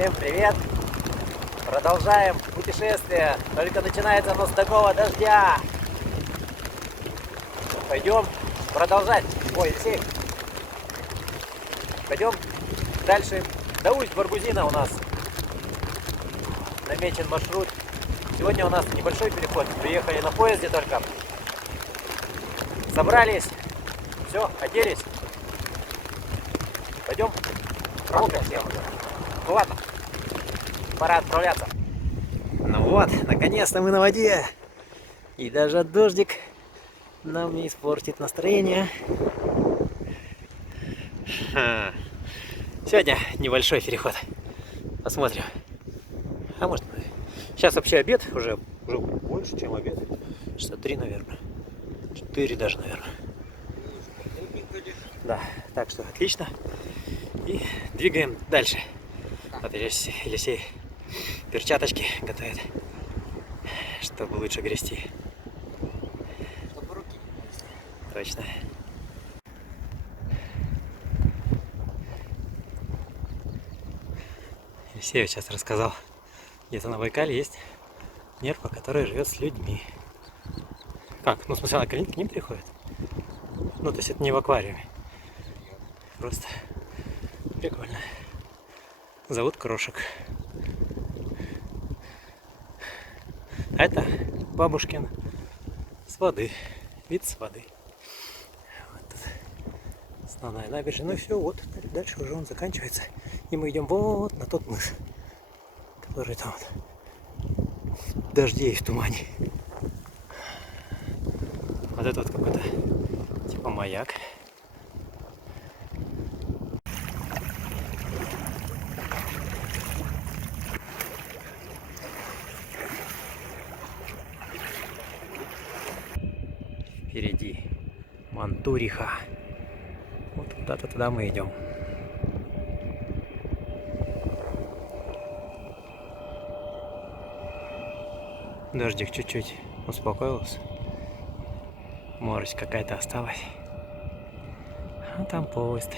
Всем привет! Продолжаем путешествие. Только начинается оно с такого дождя. Пойдем продолжать. Ой, Алексей. Пойдем дальше. До Усть-Баргузина у нас намечен маршрут. Сегодня у нас небольшой переход. Приехали на поезде только. Собрались. Все, оделись. Пойдем. Прогуляемся. Ну ладно. Пора отправляться. Ну вот, наконец-то мы на воде. И даже дождик нам не испортит настроение. Сегодня небольшой переход. Посмотрим. А может, сейчас вообще обед уже больше, чем обед. Часа 3, наверное. 4 даже, наверное. Да, так что отлично. И двигаем дальше. Вот Елисей перчаточки готовит, чтобы лучше грести. Точно. Елисей сейчас рассказал, где-то на Байкале есть нерпа, которая живет с людьми. Как? Ну, в смысле, она к ним приходит? Ну, то есть это не в аквариуме. Просто прикольно. Зовут Крошек. А это бабушкин с воды. Вид с воды. Вот тут основная набережная. Ну и все, вот дальше уже он заканчивается. И мы идем вот на тот мыс, который там вот в дожде и в тумане. Вот это вот какой-то типа маяк. Впереди Мантуриха. Вот куда-то туда мы идем. Дождик чуть-чуть успокоился. Морось какая-то осталась. А там поезд.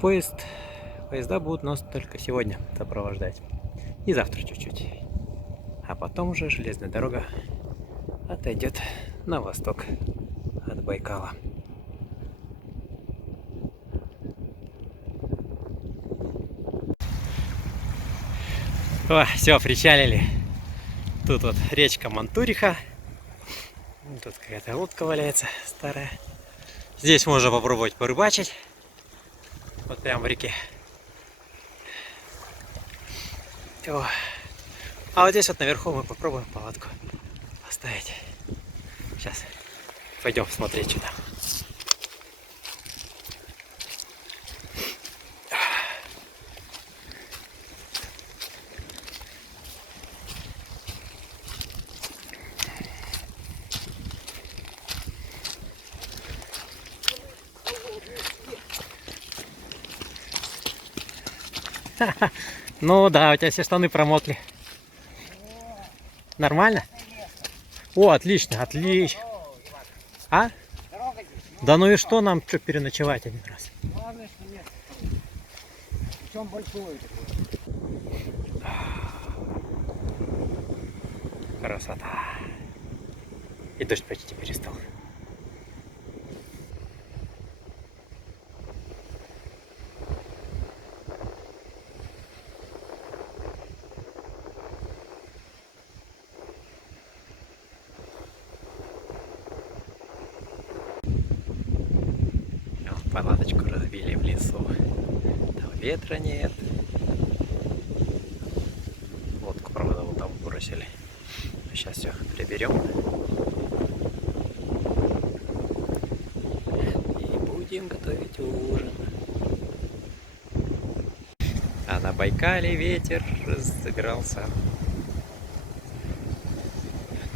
Поезда будут нас только сегодня сопровождать. И завтра чуть-чуть. А потом уже железная дорога отойдет на восток от Байкала. О, все, причалили. Тут вот речка Мантуриха. Тут какая-то лодка валяется старая. Здесь можно попробовать порыбачить. Вот прямо в реке. О. А вот здесь вот наверху мы попробуем палатку поставить. Сейчас пойдем смотреть, что там. Ну да, у тебя все штаны промокли. Нормально? О, отлично, отлично. А? Да ну и что нам, что переночевать один раз? Главное, что нет. Причем большое такое. Красота. И дождь почти перестал. Палаточку разбили в лесу. Там ветра нет. Лодку, правда, вот там бросили. Сейчас все приберем. И будем готовить ужин. А на Байкале ветер разыгрался.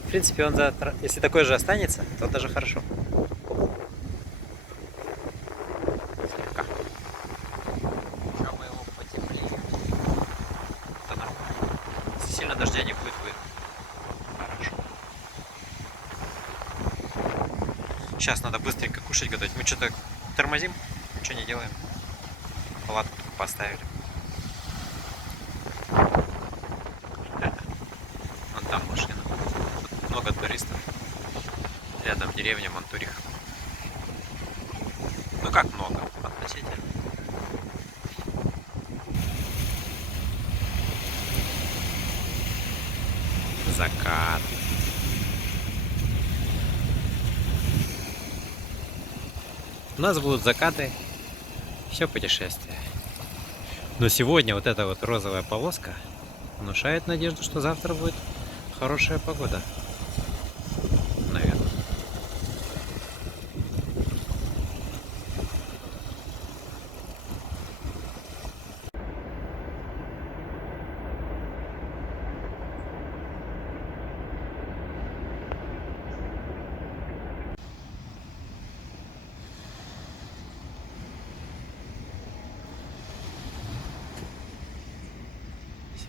В принципе, он завтра, если такой же останется, то даже хорошо. Дождя не будет, хорошо. Сейчас надо быстренько кушать готовить. Мы что-то Тормозим, ничего не делаем. Палатку поставили. Вон там машина. Тут много туристов. Рядом деревня Мантуриха. Ну как много? Относительно. Закат. У нас будут закаты все путешествие. Но сегодня вот эта вот розовая полоска внушает надежду, что завтра будет хорошая погода. Наверное.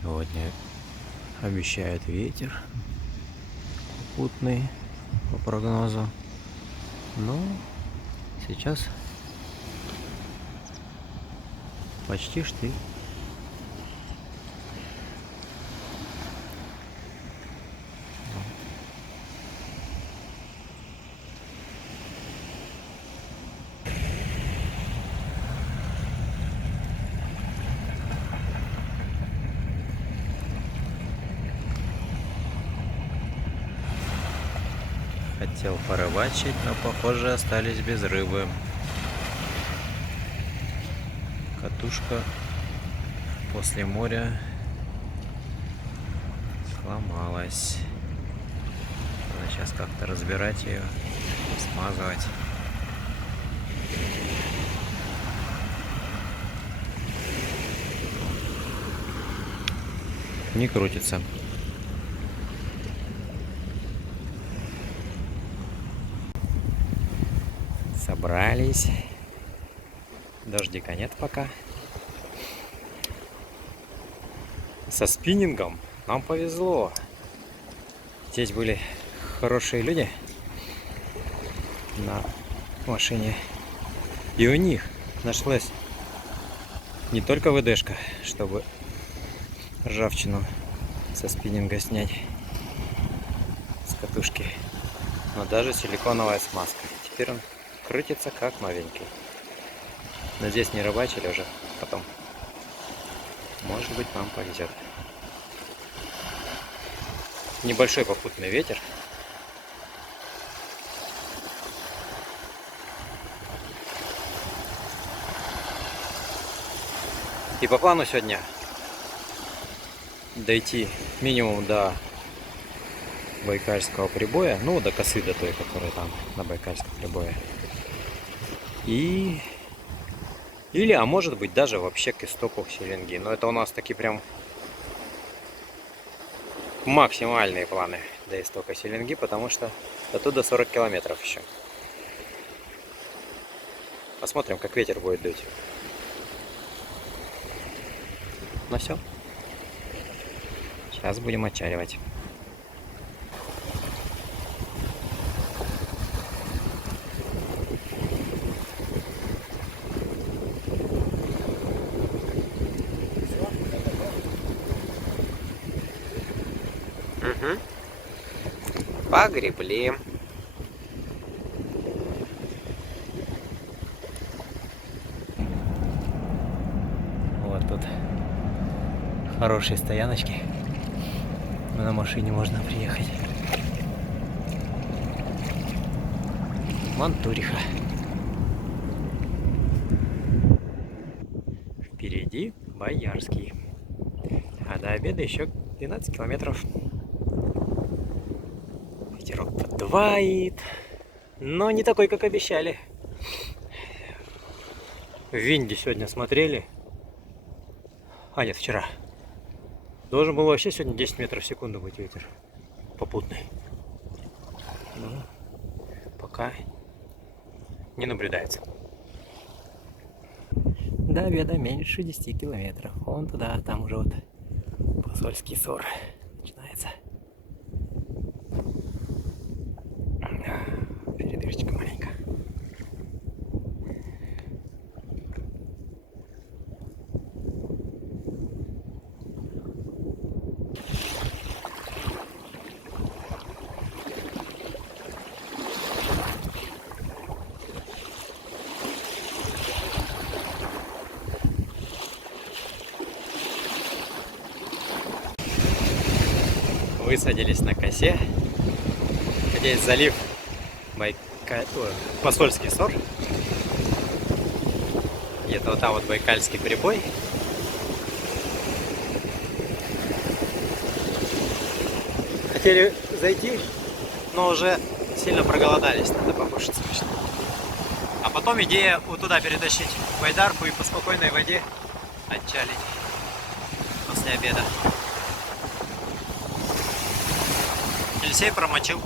Сегодня обещают ветер попутный по прогнозу. Но сейчас почти штиль. Хотел порыбачить, но похоже остались без рыбы. Катушка после моря сломалась. Надо сейчас как-то разбирать ее, смазывать. Не крутится. Собрались. Дождика нет пока. Со спиннингом нам повезло. Здесь были хорошие люди на машине. И у них нашлась не только ВДшка, чтобы ржавчину со спиннинга снять с катушки, но даже силиконовая смазка. Теперь он крутится как новенький. Но здесь не рыбачили уже потом. Может быть, нам повезет. Небольшой попутный ветер. И по плану сегодня дойти минимум до Байкальского прибоя, ну до косы, до той, которая там на Байкальском прибое. Или, а может быть, даже вообще к истоку Селенги. Но это у нас такие прям максимальные планы до истока Селенги, потому что оттуда 40 километров еще. Посмотрим, как ветер будет дуть. Ну все. Сейчас будем отчаливать. Угу. Погребли. Вот тут хорошие стояночки. На машине можно приехать. Мантуриха. Впереди Боярский. А до обеда еще 12 километров. Ветерок поддувает, но не такой, как обещали. В Винде сегодня смотрели. А нет, вчера. Должен был вообще сегодня 10 метров в секунду быть ветер попутный. Но пока не наблюдается. До обеда меньше 10 километров. Вон туда, там уже вот Посольский Сор начинается. Передышечка маленькая. высадились на косе. Здесь залив Посольский сор. И это вот там вот Байкальский прибой. Хотели зайти, но уже сильно проголодались, надо покушать срочно. А потом идея вот туда перетащить байдарку и по спокойной воде отчалить после обеда. Елисей промочил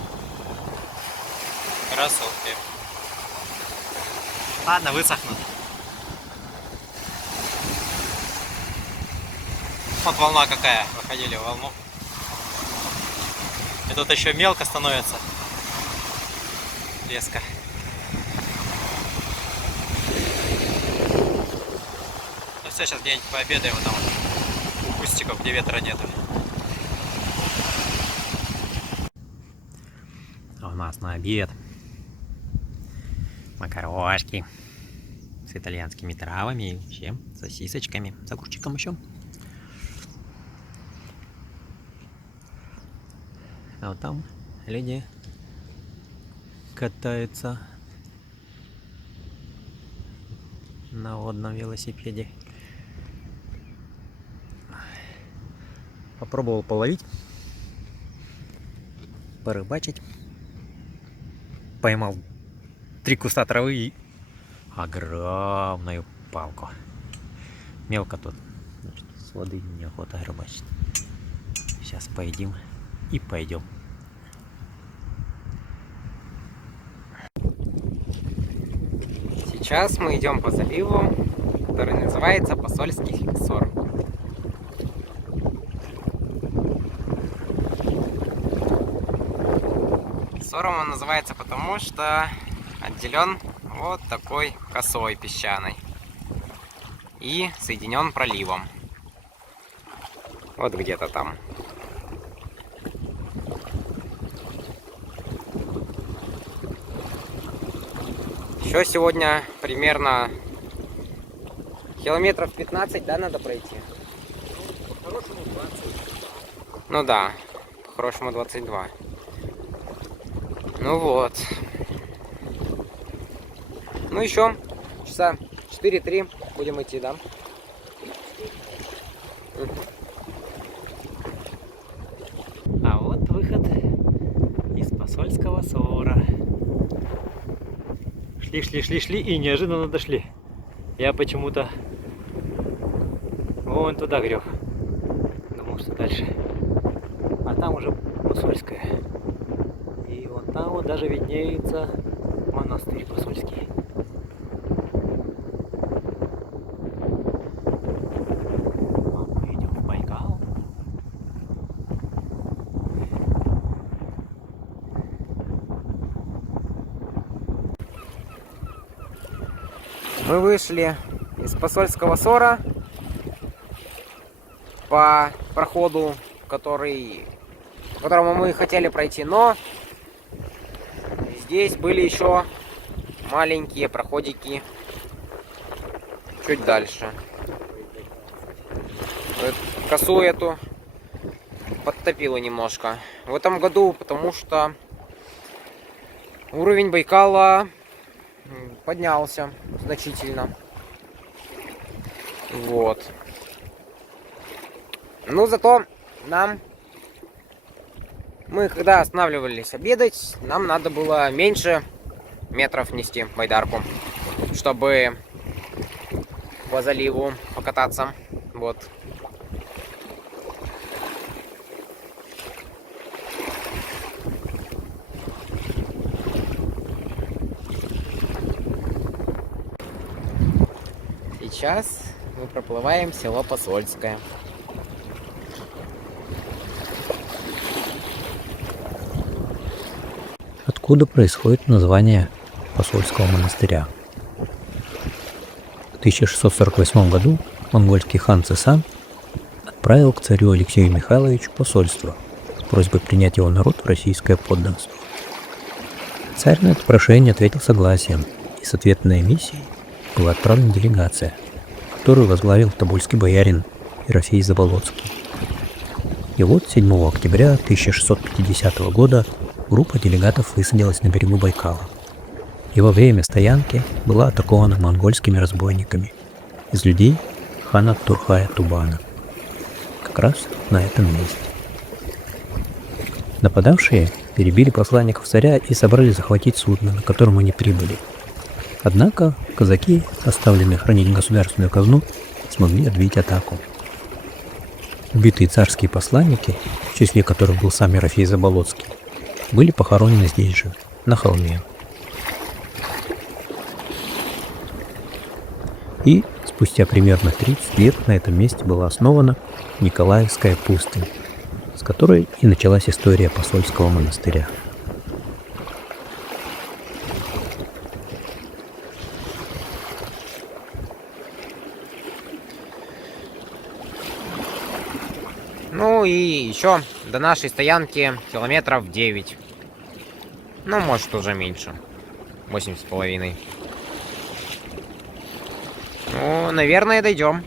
кроссовки. Ладно, высохнут. Вот волна какая, выходили в волну. И тут еще мелко становится. Резко. Ну все, сейчас где-нибудь пообедаем вот там вот, у кустиков, где ветра нету. А у нас на обед макарошки с итальянскими травами и вообще сосисочками, с огурчиком еще. А вот там люди катаются на водном велосипеде. Попробовал половить, порыбачить. Поймал 3 куста травы и огромную палку. Мелко тут. Значит, с воды неохота рыбачить. Сейчас поедим и пойдем. Сейчас мы идем по заливу, который называется Посольский сор. Сором он называется потому, что отделен вот такой косой песчаной и соединен проливом. Вот где-то там. Еще сегодня примерно километров 15, да, надо пройти? По-хорошему 20. Ну да, по-хорошему 22. Ну вот. Ну еще часа 4-3 будем идти, да? А вот выход из Посольского сора. Шли и неожиданно дошли. Я почему-то вон туда греб. Думал, что дальше. А там уже Посольская. И вон там вот даже виднеется монастырь Посольский. А мы идем в Байкал. Мы вышли из Посольского сора по проходу, по которому мы хотели пройти, но здесь были еще маленькие проходики чуть дальше. Косу эту подтопило немножко в этом году, потому что уровень Байкала поднялся значительно. Вот. Но зато мы когда останавливались обедать, нам надо было меньше метров нести байдарку, чтобы по заливу покататься. Вот. Сейчас мы проплываем село Посольское. Откуда происходит название Посольского монастыря? В 1648 году монгольский хан Цесан отправил к царю Алексею Михайловичу посольство с просьбой принять его народ в российское подданство. Царь на это прошение ответил согласием, и с ответной миссией была отправлена делегация, которую возглавил тобольский боярин Ерофей Заболоцкий. И вот 7 октября 1650 года группа делегатов высадилась на берегу Байкала. И во время стоянки была атакована монгольскими разбойниками из людей хана Турхая Тубана. Как раз на этом месте. Нападавшие перебили посланников царя и собрались захватить судно, на котором они прибыли. Однако казаки, оставленные хранить государственную казну, смогли отбить атаку. Убитые царские посланники, в числе которых был сам Ерофей Заболоцкий, были похоронены здесь же, на холме. И спустя примерно 30 лет на этом месте была основана Николаевская пустынь, с которой и началась история Посольского монастыря. Ну и еще до нашей стоянки километров 9. Ну, может, уже меньше. 8,5. Ну, наверное, дойдем.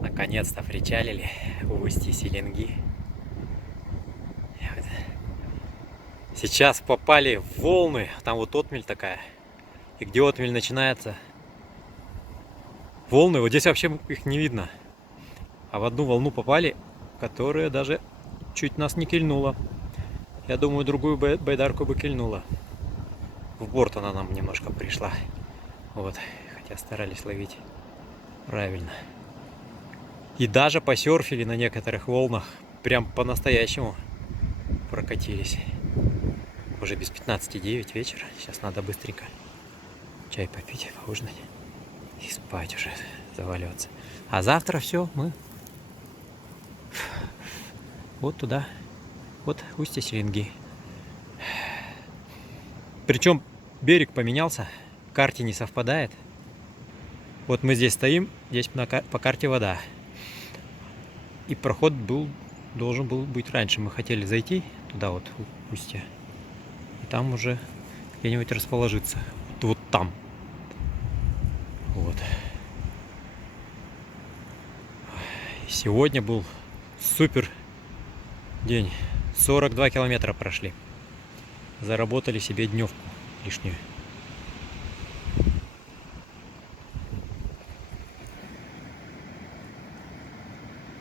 Наконец-то причалили в устье Селенги. Сейчас попали в волны, там вот отмель такая. И где отмель начинается, волны, вот здесь вообще их не видно. А в одну волну попали, которая даже чуть нас не кильнула. Я думаю, другую байдарку бы кильнула. В борт она нам немножко пришла. Вот, хотя старались ловить правильно. И даже посерфили на некоторых волнах, прям по-настоящему прокатились. Уже без 15:09 вечера. Сейчас надо быстренько чай попить, поужинать и спать уже, заваливаться. А завтра все, мы вот туда, вот устье Селенги. Причем берег поменялся, карте не совпадает. Вот мы здесь стоим, здесь по карте вода. И проход должен был быть раньше. Мы хотели зайти туда вот, в устье. И там уже где-нибудь расположиться. Вот там. Вот. И сегодня был супер день. 42 километра прошли. Заработали себе дневку лишнюю.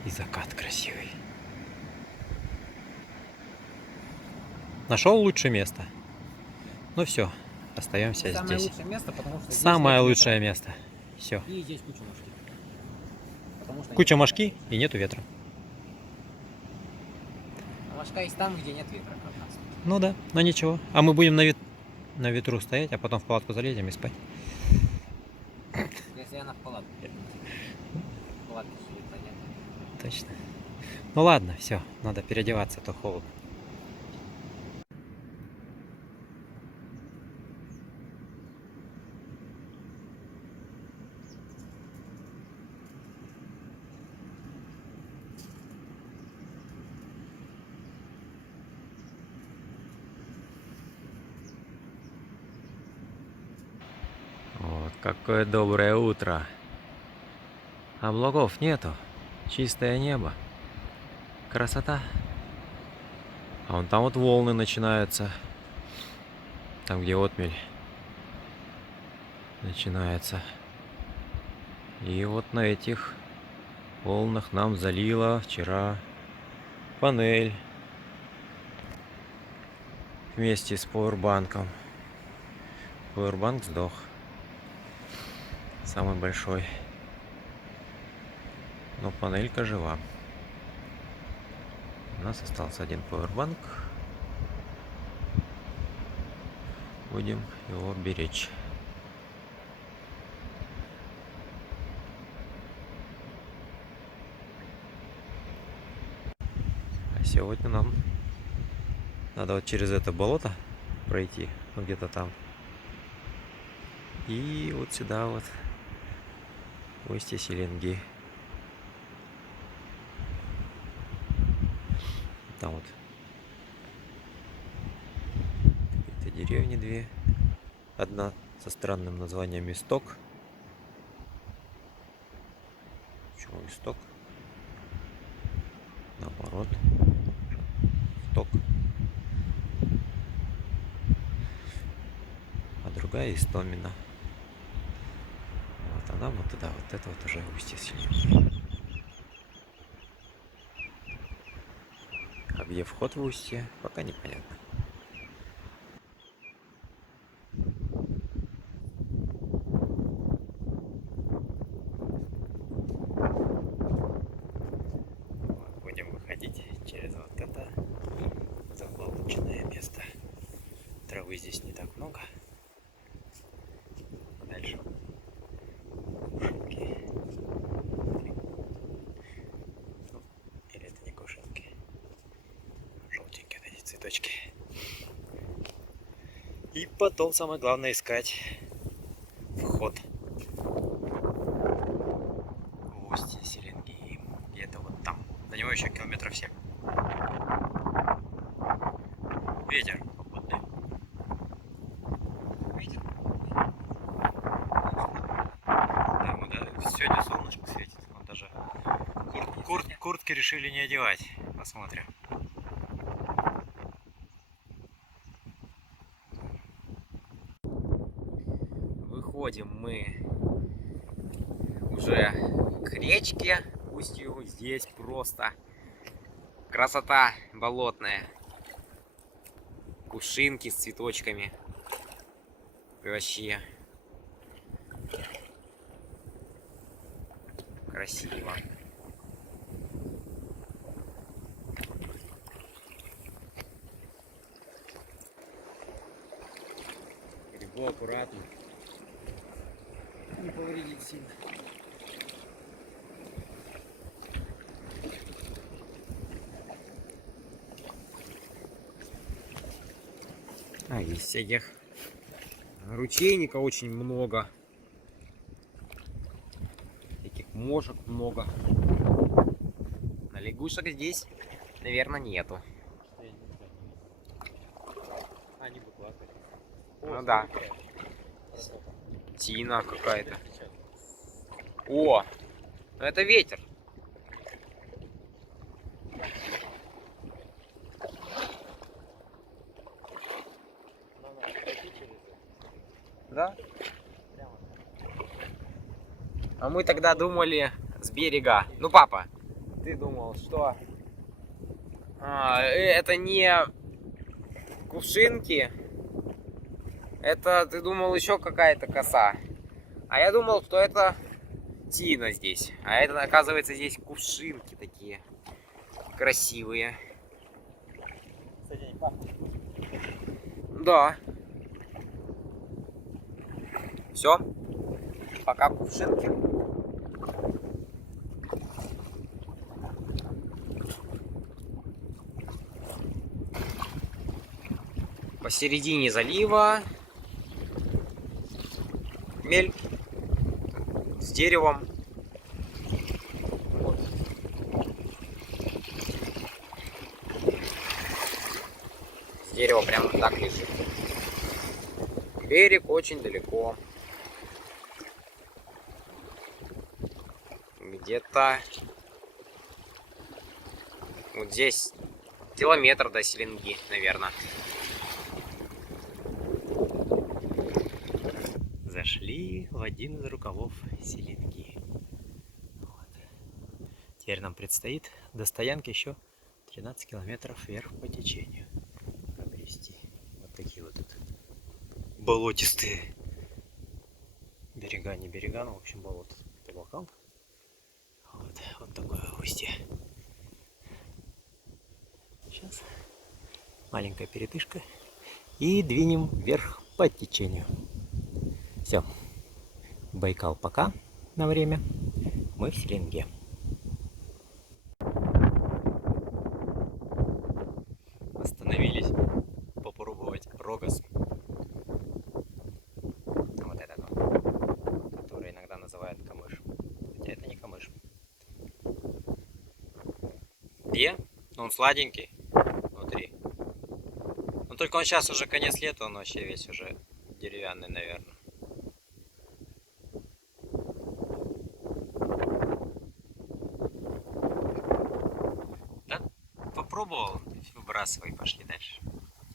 И закат красивый. Нашел лучшее место. Ну все, остаемся здесь. Самое лучшее место, потому что Самое лучшее место. Все. И здесь куча мошки. Потому что Куча мошки и нету ветра. мошка есть там, где нет ветра, как раз. Ну да, но ничего. А мы будем на ветру стоять, а потом в палатку залезем и спать. Если она в палатке. В палатке сидит, понятно. Точно. Ну ладно, все, надо переодеваться, а то холодно. Вот какое доброе утро. Облаков нету. Чистое небо. Красота. А вон там вот волны начинаются. Там, где отмель начинается. И вот на этих волнах нам залило вчера панель вместе с пауэрбанком. Пауэрбанк сдох. Самый большой. Но панелька жива. нас остался один пауэрбанк. Будем его беречь. А сегодня нам надо вот через это болото пройти, ну где-то там. И вот сюда вот, в устье Селенги. Там вот какие-то деревни две. Одна со странным названием Исток. Почему Исток? Наоборот. Исток. А другая Истомина. Вот она вот туда, вот это вот уже устье Селенги. А где вход в устье, пока непонятно. Будем выходить через вот это заболоченное место. Травы здесь не так много. Дальше кувшинки. Ну, или это не кувшинки. Желтенькие эти цветочки. И потом самое главное искать вход в устье Селенги. Где-то вот там. До него еще километров 7. Ветер попутный. Ветер. Да, мы сегодня солнышко светит. Вот даже куртки решили не одевать. Посмотрим. Выходим мы уже к речке, устью. Здесь просто красота болотная. Кувшинки с цветочками. Вообще красиво. Грибу аккуратно. Не повредить сильно. А из всяких ручейника очень много. Таких мошек много. На лягушек здесь, наверное, нету. Они бы плакали. Ну да. Тина какая-то. О, это ветер. Да? А мы тогда думали с берега. Ну, папа, ты думал, что это не кувшинки, это ты думал еще какая-то коса. А я думал, что это тина здесь. А это, оказывается, здесь кувшинки такие красивые. Кстати, они пахнут. Да. Все. Пока кувшинки. Посередине залива мель с деревом. Вот. Дерево прямо так лежит. Берег очень далеко. Где-то вот здесь километр до Селенги, наверное. Зашли в один из рукавов Селенги. Вот. Теперь нам предстоит до стоянки еще 13 километров вверх по течению обрести. Вот такие вот тут болотистые берега, не берега, но в общем болото по бокам. Вот такое устье. маленькая передышка. И двинем вверх по течению. Все. Байкал пока на время. Мы в Селенге. Остановились попробовать рогас. Вот этот вот, который иногда называют камыш. Хотя это не камыш. Где? Но он сладенький внутри. Но только он сейчас уже конец лета, он вообще весь уже деревянный, наверное. Да? Попробовал, выбрасывай, пошли дальше.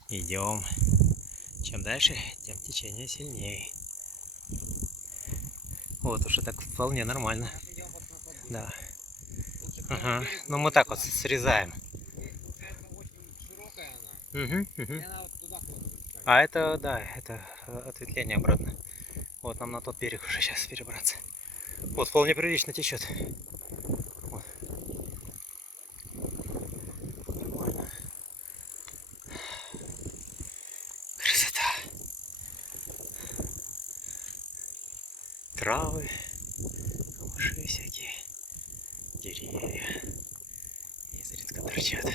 Идем. Чем дальше, тем течение сильнее. Вот уже так вполне нормально. Да. Ага. Ну мы так вот срезаем. Угу. А это, да, это ответвление обратно. Вот нам на тот берег уже сейчас перебраться. Вот вполне прилично течет. Вот. Нормально. Красота. Травы, камыши всякие, деревья изредка торчат.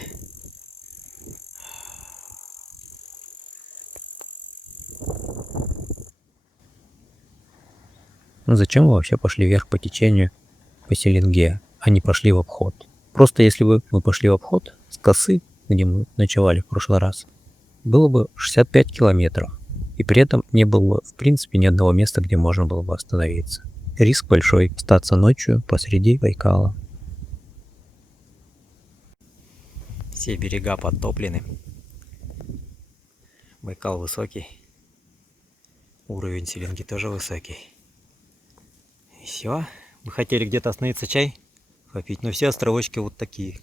Ну зачем вы вообще пошли вверх по течению по Селенге, а не пошли в обход? Просто если бы мы пошли в обход с косы, где мы ночевали в прошлый раз, было бы 65 километров. И при этом не было в принципе ни одного места, где можно было бы остановиться. Риск большой остаться ночью посреди Байкала. Все берега подтоплены. Байкал высокий. Уровень Селенги тоже высокий. И все. Мы хотели где-то остановиться, чай попить, но все островочки вот такие.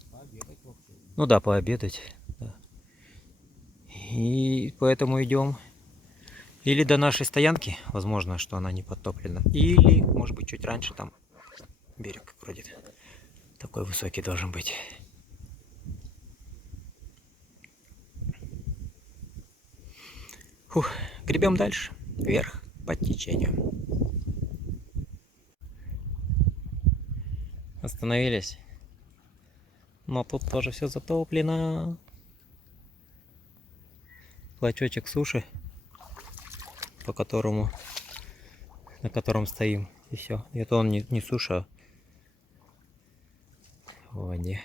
Ну да, пообедать. Да. И поэтому идем или до нашей стоянки, возможно, что она не подтоплена, или, может быть, чуть раньше там берег вроде такой высокий должен быть. Фух, гребем дальше, вверх по течению. Остановились. Но тут тоже все затоплено. Клочочек суши, по которому, на котором стоим, и все. Это он не суша, а в воде.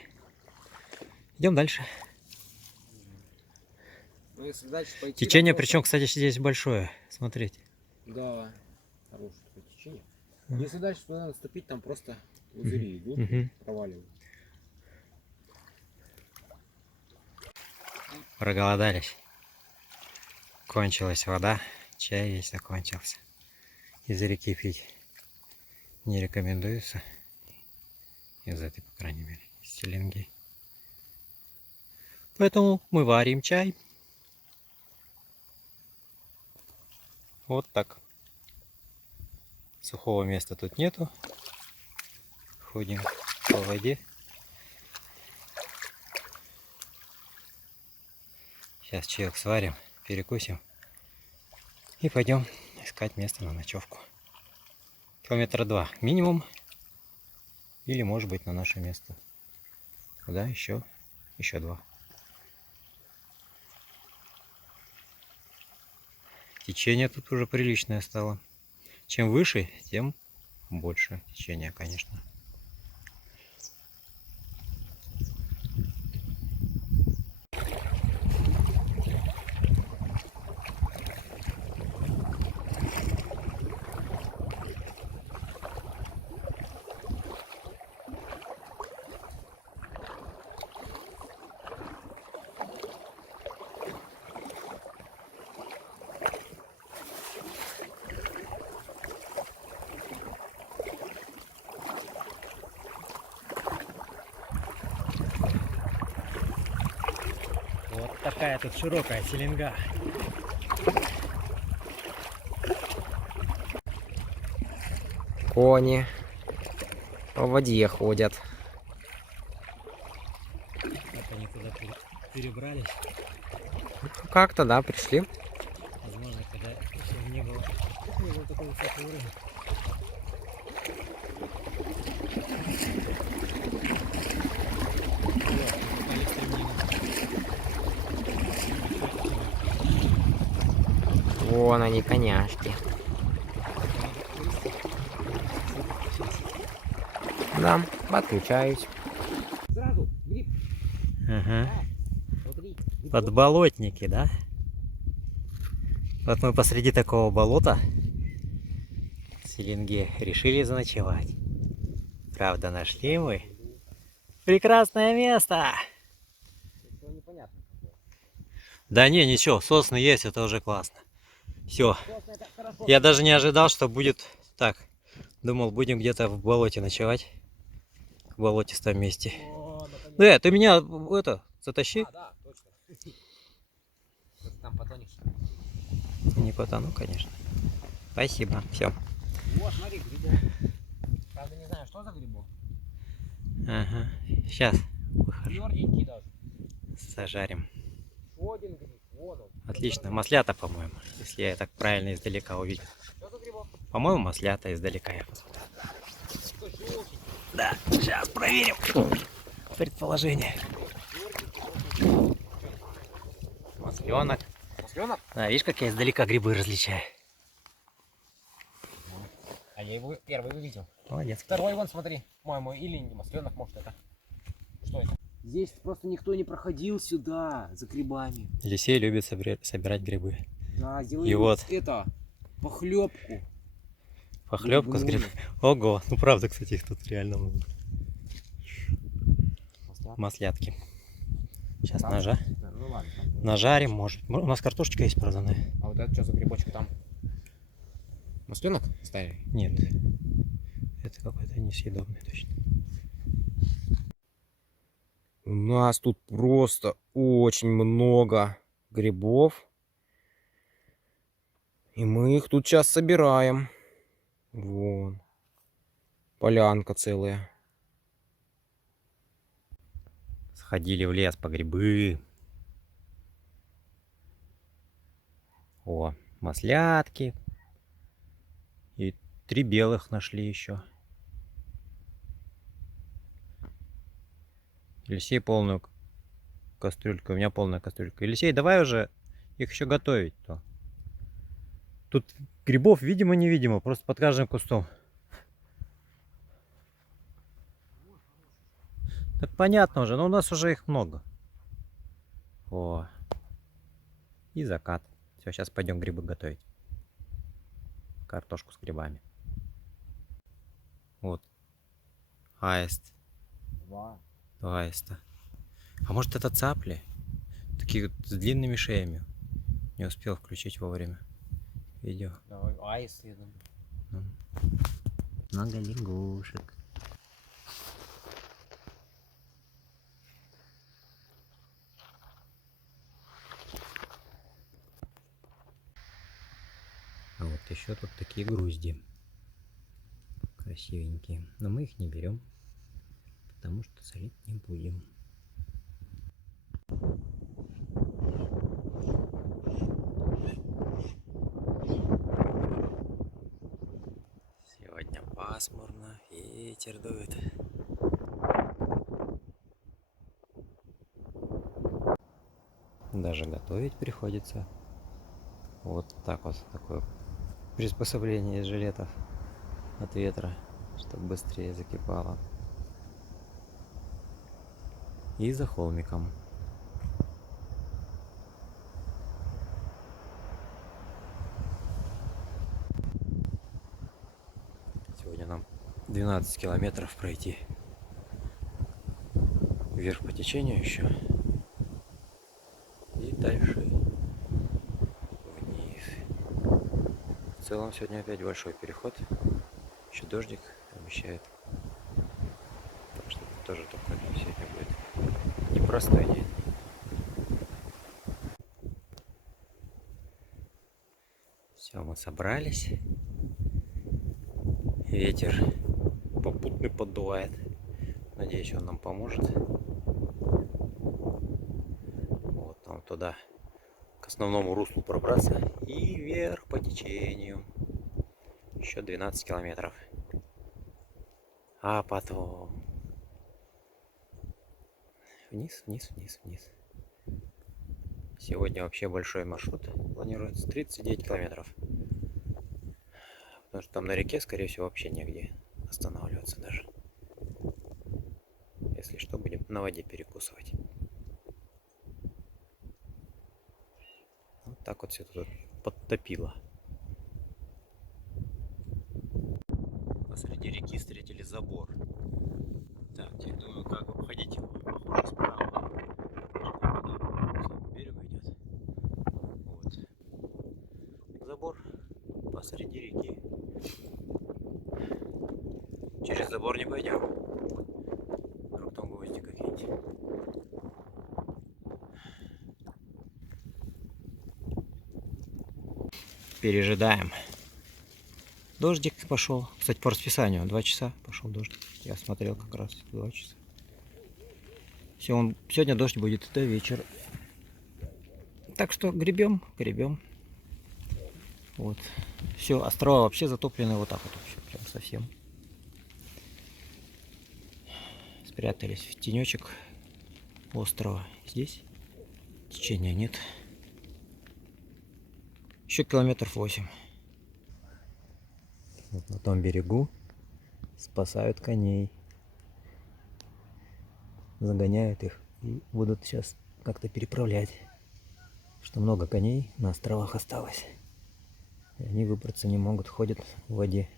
Идем дальше. Ну, если дальше пойти, Течение, то причем, кстати, здесь большое. Смотрите. да, хорошее такое течение. Если дальше туда наступить, там просто пузыри идут, проваливают. Проголодались. Кончилась вода, чай весь закончился. Из реки пить не рекомендуется. Из этой, по крайней мере, из Селенги. Поэтому мы варим чай. Вот так. Сухого места тут нету. Ходим по воде. Сейчас чаек сварим, перекусим и пойдем искать место на ночевку. Километра 2 минимум, или может быть на наше место. Да, еще 2. Течение тут уже приличное стало. Чем выше, тем больше течения, конечно. Вот такая тут широкая Селенга. Кони по воде ходят. Вот они туда перебрались. как-то, да, пришли. Возможно, когда еще не было такого высокого уровня. Вон они, коняшки. Да, подключаюсь. Сразу, гриб. Ага. Смотри. Подболотники, да? Вот мы посреди такого болота в Селенге решили заночевать. Правда, нашли мы прекрасное место. Непонятно. Да не, ничего, сосны есть, это уже классно. Все. Это хорошо. Я даже не ожидал, что будет так. Думал, будем где-то в болоте ночевать. В болотистом месте. Ты меня это затащи. Да, точно. Там потонешь. Не потону, конечно. Спасибо. Все. Вот, смотри, грибок. Правда, не знаю, что за грибок. Ага. Сейчас выхожу. Тверденький даже. Зажарим. Еще один гриб. Вон он. Отлично. Маслята, по-моему. Если я так правильно издалека увидел. Что за грибок? По-моему, маслята издалека я посмотрел. Что, желтенький? Да, сейчас проверим. Предположение. Масленок. Масленок? Да, видишь, как я издалека грибы различаю. А я его первый увидел. Молодец. Второй вон, смотри. По-моему, или не масленок, может это. Что это? Здесь просто никто не проходил сюда за грибами. Елисей любит собирать грибы. Да, сделали И вот. это, похлебку. Похлебку с грибами. Ого, ну правда, кстати, их тут реально много. Маслятки. Сейчас Там? ножа. Да, ну ладно. Там. Нажарим, может. У нас картошечка есть проданная. А вот это что за грибочек там? Масленок ставили? Нет. Это какой-то несъедобный точно. У нас тут просто очень много грибов. И мы их тут сейчас собираем. Вон. Полянка целая. Сходили в лес по грибы. О, маслятки. И 3 белых нашли еще. Елисей полную кастрюльку, у меня полная кастрюлька. Елисей, давай уже их еще готовить-то. Тут грибов видимо-невидимо, просто под каждым кустом. Так понятно уже, но у нас уже их много. О. И закат. Все, сейчас пойдем грибы готовить. Картошку с грибами. Вот. Аист. Два. Два аиста. А может это цапли? Такие вот с длинными шеями. Не успел включить вовремя видео. Давай, аист, я думаю. Много лягушек. А вот еще тут такие грузди. Красивенькие. Но мы их не берем, потому что солить не будем. Сегодня пасмурно, ветер дует. Даже готовить приходится. Вот так вот, такое приспособление из жилетов от ветра, чтобы быстрее закипало. И за холмиком. Сегодня нам 12 километров пройти вверх по течению еще. И дальше вниз. В целом сегодня опять большой переход. Еще дождик обещает. Так что это тоже такой сегодня будет непростой день. Все, мы собрались. Ветер попутный поддувает. Надеюсь, он нам поможет. Вот там туда, к к основному руслу пробраться и вверх по течению. Еще 12 километров. А потом вниз, вниз, вниз, вниз. Сегодня вообще большой маршрут планируется 39 километров. Потому что там на реке, скорее всего, вообще негде останавливаться даже. Если что, будем на воде перекусывать. Вот так вот все тут подтопило. Посреди реки встретили забор. Так, теперь думаю, как обходить его. Похоже, справа. К берегу идет. Вот. Забор посреди реки. Через забор не пойдем. Вдруг там гвозди какие-нибудь. Пережидаем. Дождик пошел. Кстати, по расписанию 2 часа пошел дождь. Я смотрел как раз 2 часа. Все, сегодня дождь будет до вечера. Так что гребем, гребем. Вот. Все, острова вообще затоплены вот так вот. Прям совсем. Спрятались в тенечек острова. Здесь течения нет. Еще километров 8. Вот на том берегу спасают коней. Загоняют их и будут сейчас как-то переправлять. Что много коней на островах осталось. И они выбраться не могут, ходят в воде.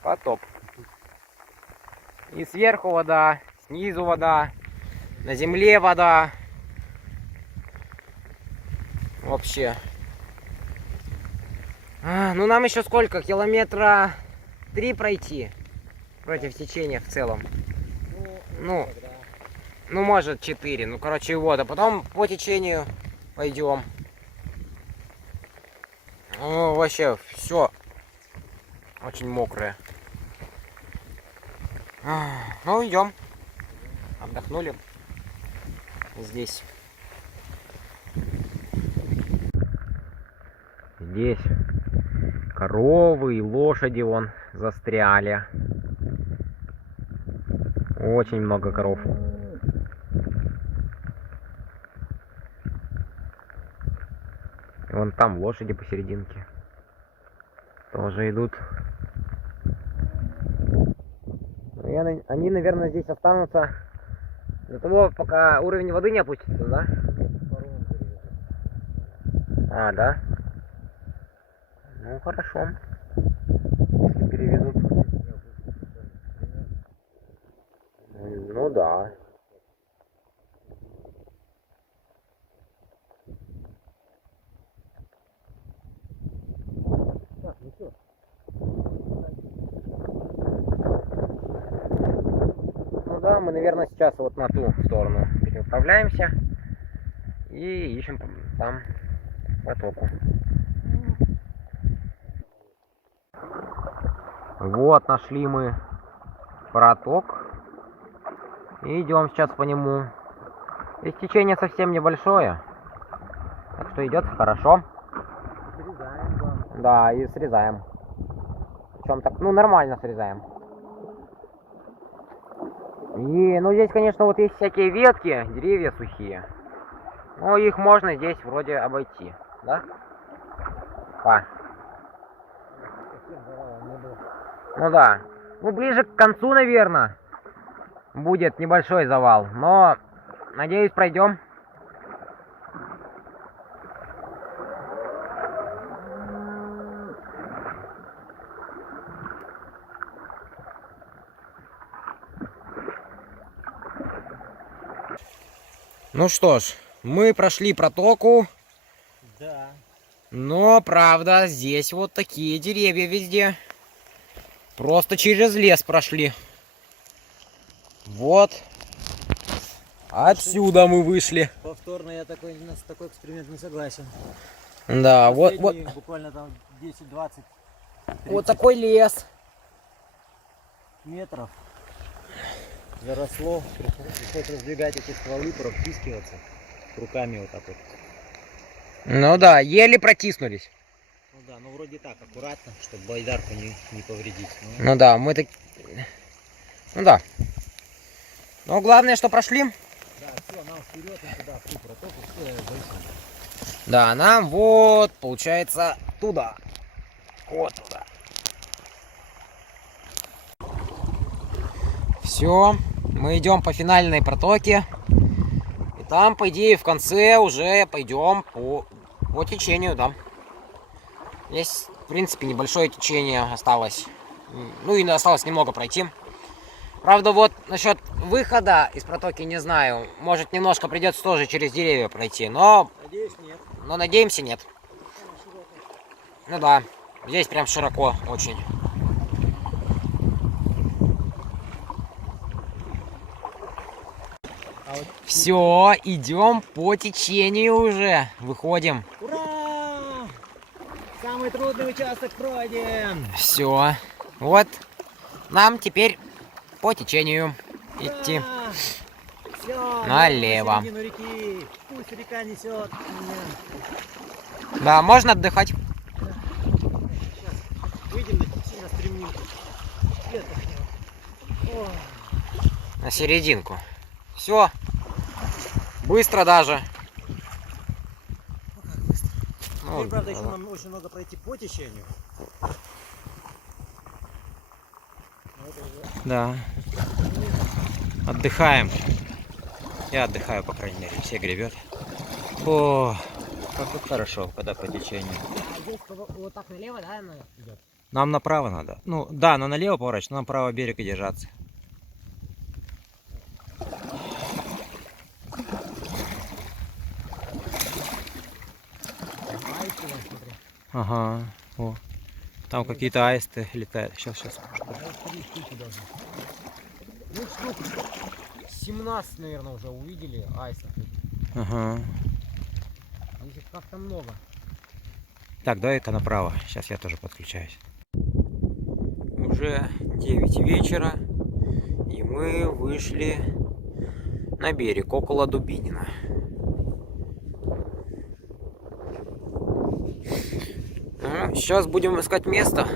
Потоп. И сверху вода, снизу вода, на земле вода. Вообще. Ну нам еще сколько? Километра 3 пройти против течения в целом. Ну, может 4. Ну, короче, вот. А потом по течению пойдем. Ну, вообще, все очень мокрое. Ну, идем. Отдохнули здесь. Здесь коровы и лошади вон застряли. Очень много коров. Вон там лошади посерединке. Тоже идут. Они, наверное, здесь останутся до того, пока уровень воды не опустится, да? А, да? Ну, хорошо. Если перевезут. Ну, да. Ну да, мы, наверное, сейчас вот на ту сторону переправляемся и ищем там потоку. Вот, нашли мы проток. И идем сейчас по нему. Здесь течение совсем небольшое. Так что идет хорошо. Срезаем, да, и срезаем. Причем так, ну, нормально срезаем. И, ну, здесь, конечно, вот есть всякие ветки, деревья сухие. Но их можно здесь вроде обойти, да? Ну да. Ну, ближе к концу, наверное, будет небольшой завал. Но, надеюсь, пройдем. Ну что ж, мы прошли протоку. Да. Но, правда, здесь вот такие деревья везде. Просто через лес прошли. Вот. Отсюда мы вышли. Повторно я на такой эксперимент не согласен. Да, вот. Буквально там 10-20 Вот такой лес. метров заросло. Приходится раздвигать эти стволы, протискиваться руками вот так вот. Ну да, еле протиснулись. Ну да, ну вроде так, аккуратно, чтобы байдарку не повредить. Ну да, мы так... Ну да. Но главное, что прошли. Да, все, нам вперед и туда, в ту протоку, все, дальше. Да, нам вот, получается, туда. Вот туда. Все, мы идем по финальной протоке. И там, по идее, в конце уже пойдем по течению, да. Здесь, в принципе, небольшое течение осталось. Ну и осталось немного пройти. Правда, вот насчет выхода из протоки не знаю. Может, немножко придется тоже через деревья пройти. Но... Надеюсь, нет. Но надеемся, нет. Ну да, здесь прям широко очень. Все, идем по течению уже. Выходим. Ура! Самый трудный участок пройден. Все. Вот. Нам теперь по течению идти. Все, налево. на середину реки. Пусть река несет меня. Да, можно отдыхать. Сейчас выйдем на стремнинку. На серединку. Все. Быстро даже. Ну, Теперь, правда, еще нам очень много пройти по течению. Да. Отдыхаем. Я отдыхаю, по крайней мере. Все гребет. О, как тут хорошо, когда по течению. А здесь вот так налево, да, она идет? Нам направо надо. Ну, да, но налево поворачивать, но нам правый берег и держаться. Ага. О. Там какие-то аисты летают. Сейчас. Ну, штук 17, наверное, уже увидели айсов. Ага. Их как-то много. Так, давай-ка направо. Сейчас я тоже подключаюсь. Уже 9 вечера. И мы вышли на берег, около Дубинина. Ну, сейчас будем искать место.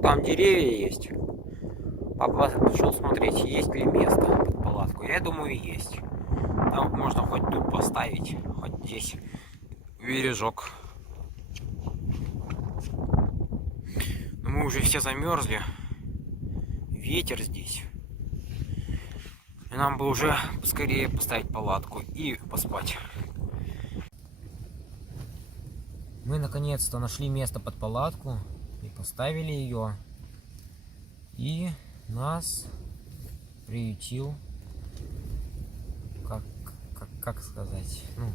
Там деревья есть. Папа пришел смотреть, есть ли место под палатку. Я думаю, есть. Там можно хоть тут поставить, хоть здесь бережок. Но мы уже все замерзли. Ветер здесь. И нам бы уже скорее поставить палатку и поспать. Мы наконец-то нашли место под палатку и поставили ее. И нас приютил, как сказать, ну,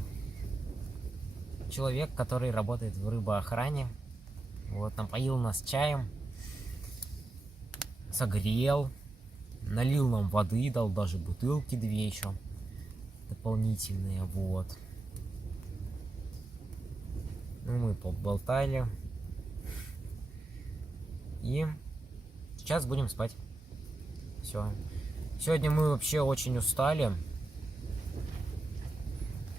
человек, который работает в рыбоохране. Вот, напоил нас чаем, согрел, налил нам воды, дал даже бутылки 2 еще дополнительные, вот. Ну, мы поболтали. И сейчас будем спать. Все. Сегодня мы вообще очень устали.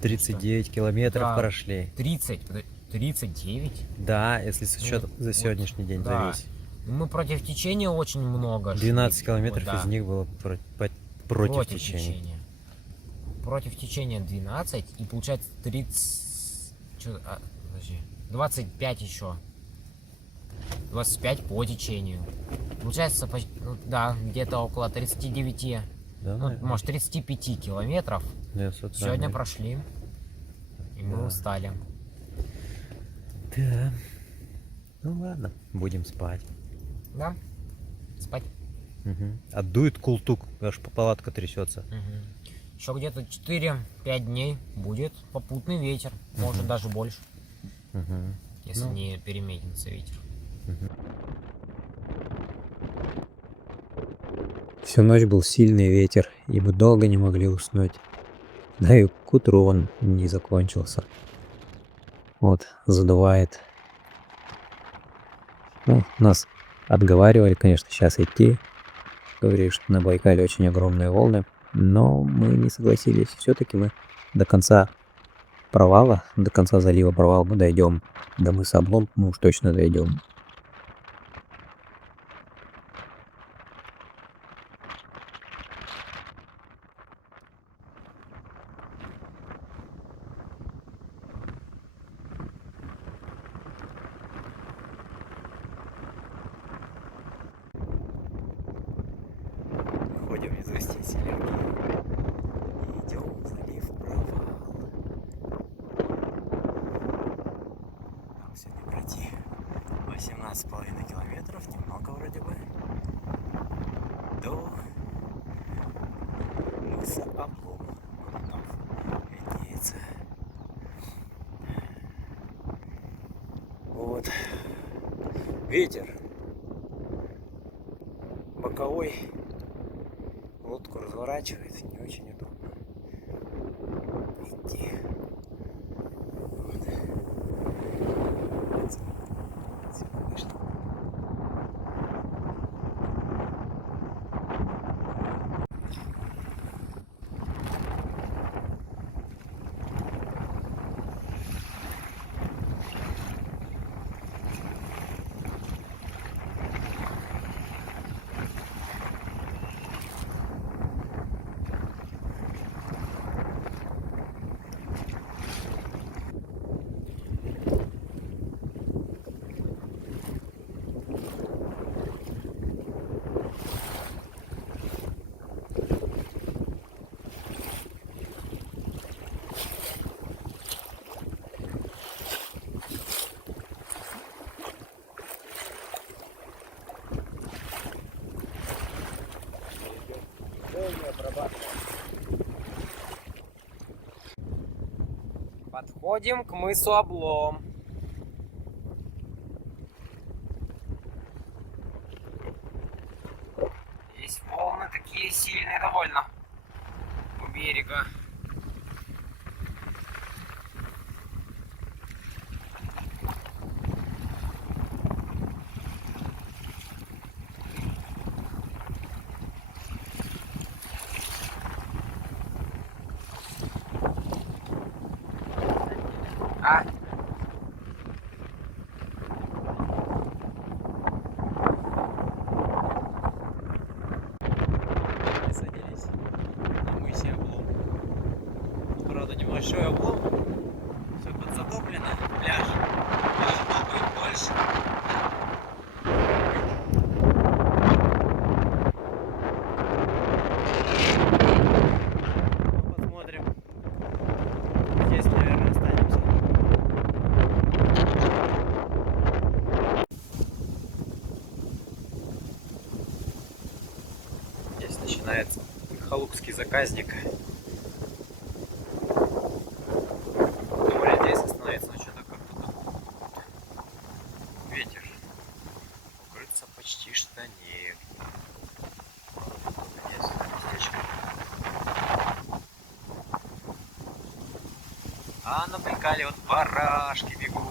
39 километров Да. прошли. 39? Да, если с учетом за вот, сегодняшний день, за да. весь. Мы против течения очень много 12 шли. километров Вот, да. из них было против течения. Против течения 12 и получается 30... подожди, 25 еще. 25 по течению. Получается, ну, да, где-то около 39, Да, ну, может 35 километров. Сегодня прошли. И мы устали. Да. Ну ладно, будем спать. Да? Спать. Угу. Отдует култук, аж палатка трясется. Угу. Еще где-то 4-5 дней будет попутный ветер. Может даже больше. Если не переменится ветер. Всю ночь был сильный ветер, и мы долго не могли уснуть. Да и к утру он не закончился. Вот, задувает. Ну, нас отговаривали, конечно, сейчас идти. Говорили, что на Байкале очень огромные волны. Но мы не согласились. Все-таки мы до конца провала, до конца залива провала мы дойдем. До мыса Облом мы уж точно дойдем. Выходим из устья Селенги и идем в залив Провал. Нам сегодня пройти 18,5 километров, немного вроде бы, до мыса Облом. Он там виднеется. Вот. Ветер. Боковой. Лодку разворачивает, не очень удобно идти. Вот. Отсюда вышло. Подходим к мысу Облом. Здесь волны такие сильные довольно у берега. Садились на мысе Облом. Правда, небольшой облом. Все подзатоплено. Пляж. Должно быть больше. Посмотрим. Здесь, наверное, останемся. Здесь начинается Халупский заказник. Думали, здесь остановиться, но что-то как-то тут ветер. Укрыться почти что нет. Есть местечко. А на Байкале вот барашки бегут.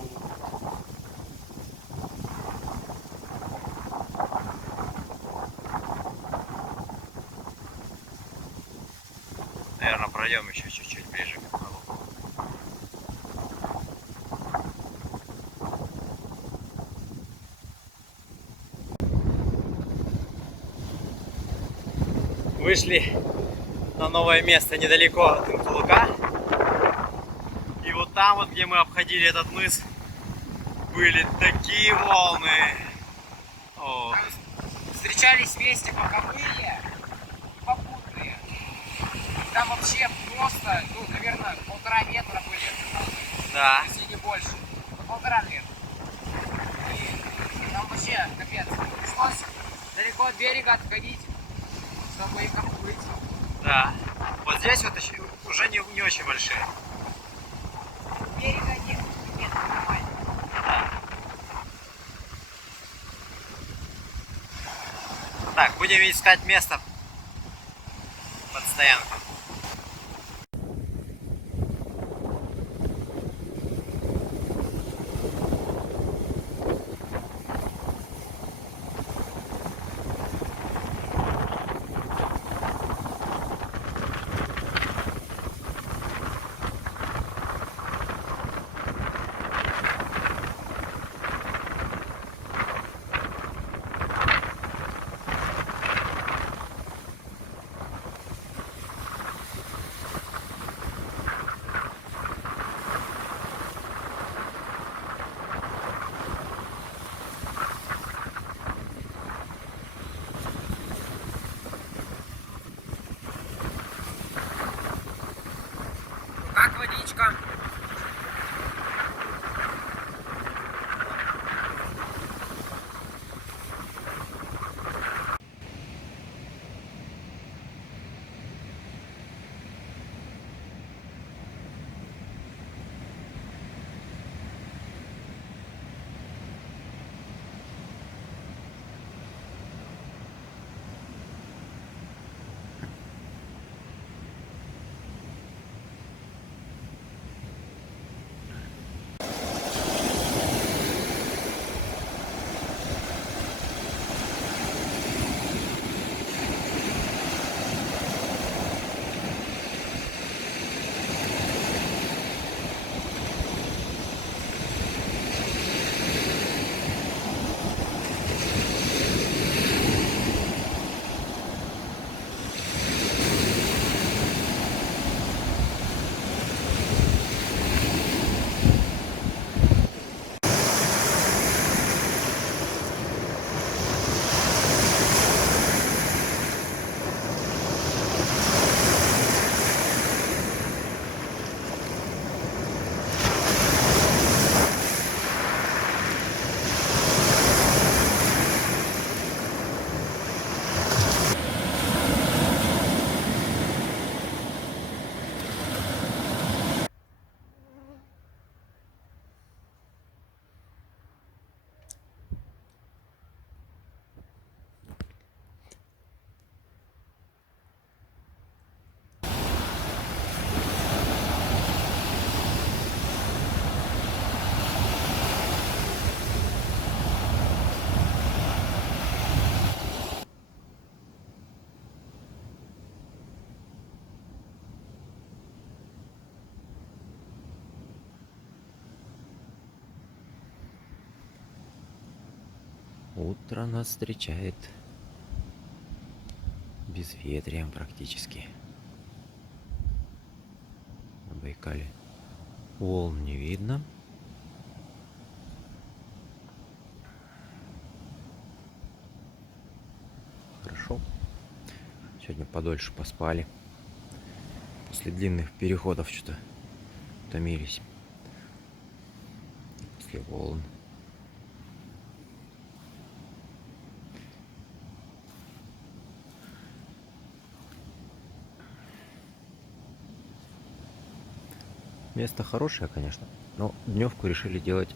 Наверное, пройдем еще чуть-чуть ближе к каналу. Вышли на новое место недалеко от Инкулука. И вот там вот, где мы обходили этот мыс, были такие волны. О. Встречались вместе боковые и попутные. Там вообще просто, ну, наверное, 1,5 метра были. Да. Если не больше. Ну, 1,5 метра. И там вообще капец. Пришлось далеко от берега отходить, чтобы их обплыть. Да. Вот здесь вот уже не очень большие. Берега нет, нормально. Так, будем искать место под стоянку. Как водичка? Утро нас встречает безветрием практически. На Байкале волн не видно. Хорошо. Сегодня подольше поспали. После длинных переходов что-то томились. После волн. Место хорошее, конечно, но дневку решили делать,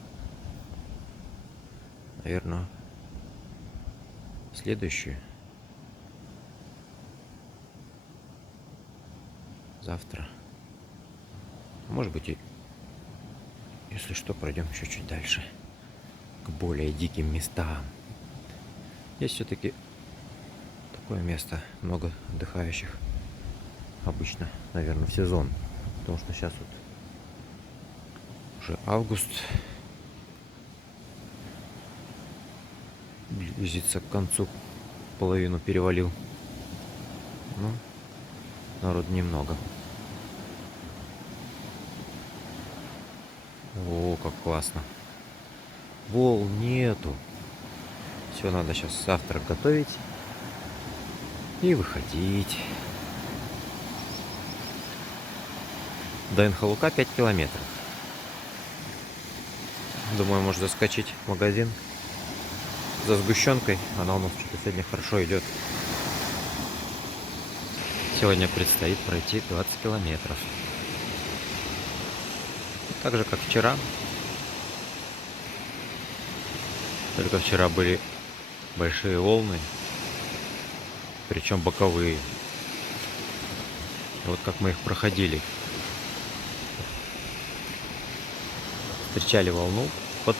наверное, следующую. Завтра. Может быть, и если что, пройдем еще чуть дальше, к более диким местам. Есть все-таки такое место, много отдыхающих обычно, наверное, в сезон, потому что сейчас вот уже август, близится к концу, половину перевалил. Ну, народ немного. О, как классно. Волн нету. Все, надо сейчас завтрак готовить и выходить. До Инхалука 5 километров. Думаю, можно заскочить в магазин за сгущенкой. Она у нас что-то сегодня хорошо идет. Сегодня предстоит пройти 20 километров. Так же, как вчера. Только вчера были большие волны, причем боковые. Вот как мы их проходили. Встречали волну под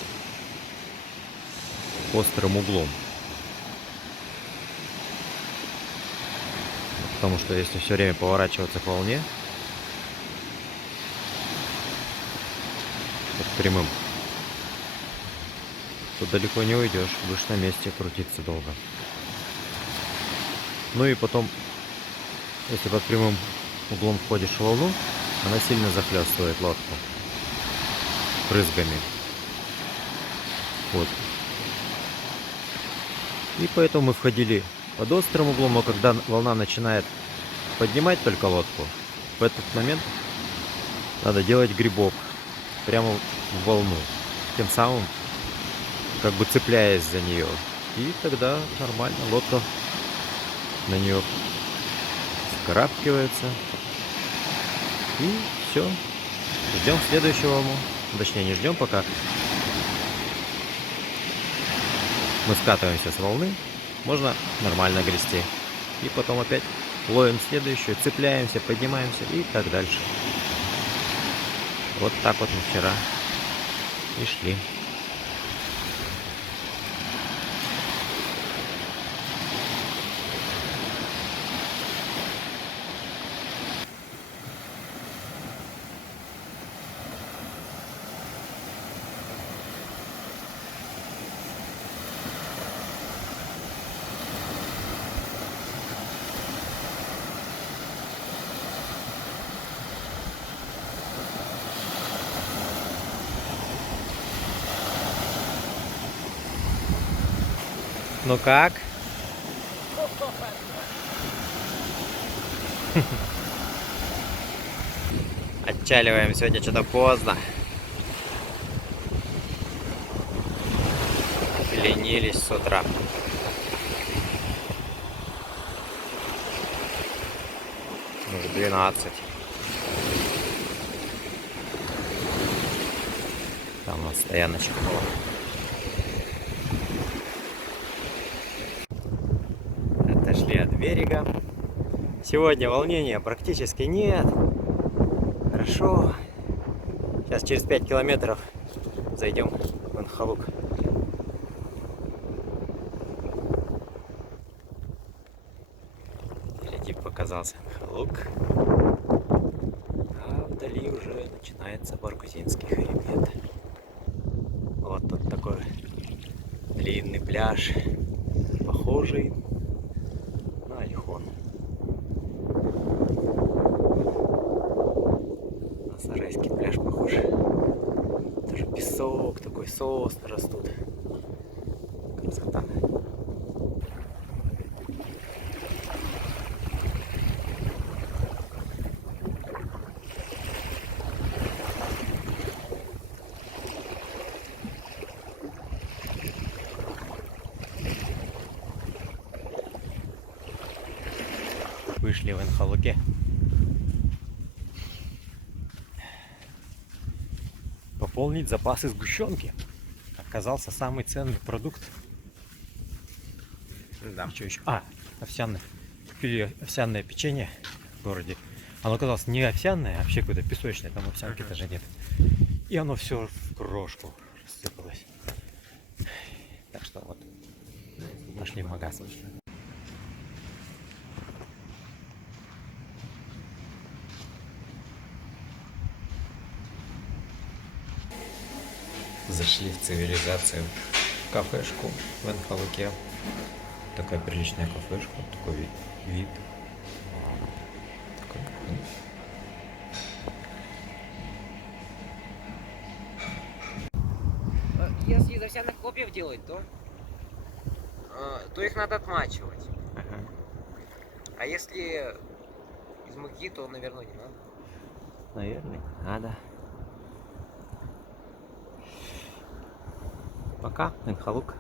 острым углом. Потому что если все время поворачиваться к волне, вот прямым, то далеко не уйдешь, будешь на месте крутиться долго. Ну и потом, если под прямым углом входишь в волну, она сильно захлестывает лодку брызгами. Вот. И поэтому мы входили под острым углом, но когда волна начинает поднимать только лодку, в этот момент надо делать грибок прямо в волну, тем самым как бы цепляясь за нее. И тогда нормально лодка на нее вскарабкивается. И все. Ждем следующую волну. Точнее, не ждем, пока мы скатываемся с волны. Можно нормально грести. И потом опять ловим следующую, цепляемся, поднимаемся и так дальше. Вот так вот мы вчера и шли. Ну как? Отчаливаем сегодня что-то поздно. Ленились с утра. Уже 12. Там у нас стояночка была. Отошли от берега. Сегодня волнения практически нет. Хорошо. Сейчас через 5 километров зайдем в Инхалук. Впереди показался Инхалук. А вдали уже начинается Баргузинский хребет. Вот тут такой длинный пляж, похожий на Ольхон. На Сарайский пляж похож. Тоже песок, такой сосны растут. Красота. Вышли в Инхалуке. Пополнить запасы сгущенки. Оказался самый ценный продукт. Да. Что еще? Овсяное. Купили овсяное печенье в городе. Оно оказалось не овсяное, а вообще какое-то песочное. Там овсянки даже нет. И оно все в крошку рассыпалось. Так что вот. Пошли в магазин. Зашли в цивилизацию, в кафешку в Инхалуке. Такая приличная кафешка, такой вид. Такой. Если из овсяных хлопьев делать, то их надо отмачивать. Ага. А если из муки, то, наверное, не надо. Наверное, надо. Пока, Инхалук.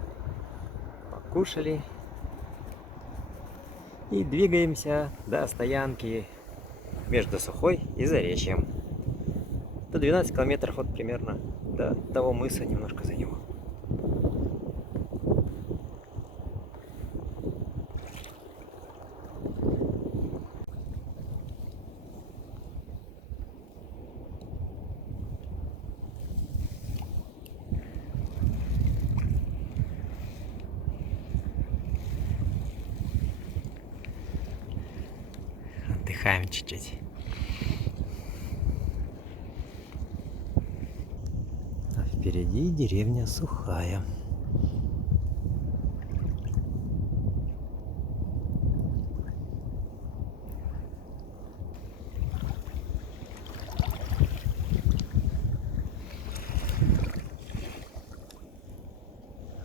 Покушали. И двигаемся до стоянки между Сухой и Заречьем. До 12 километров вот примерно до того мыса, немножко за него. Отдыхаем чуть-чуть. А впереди деревня Сухая.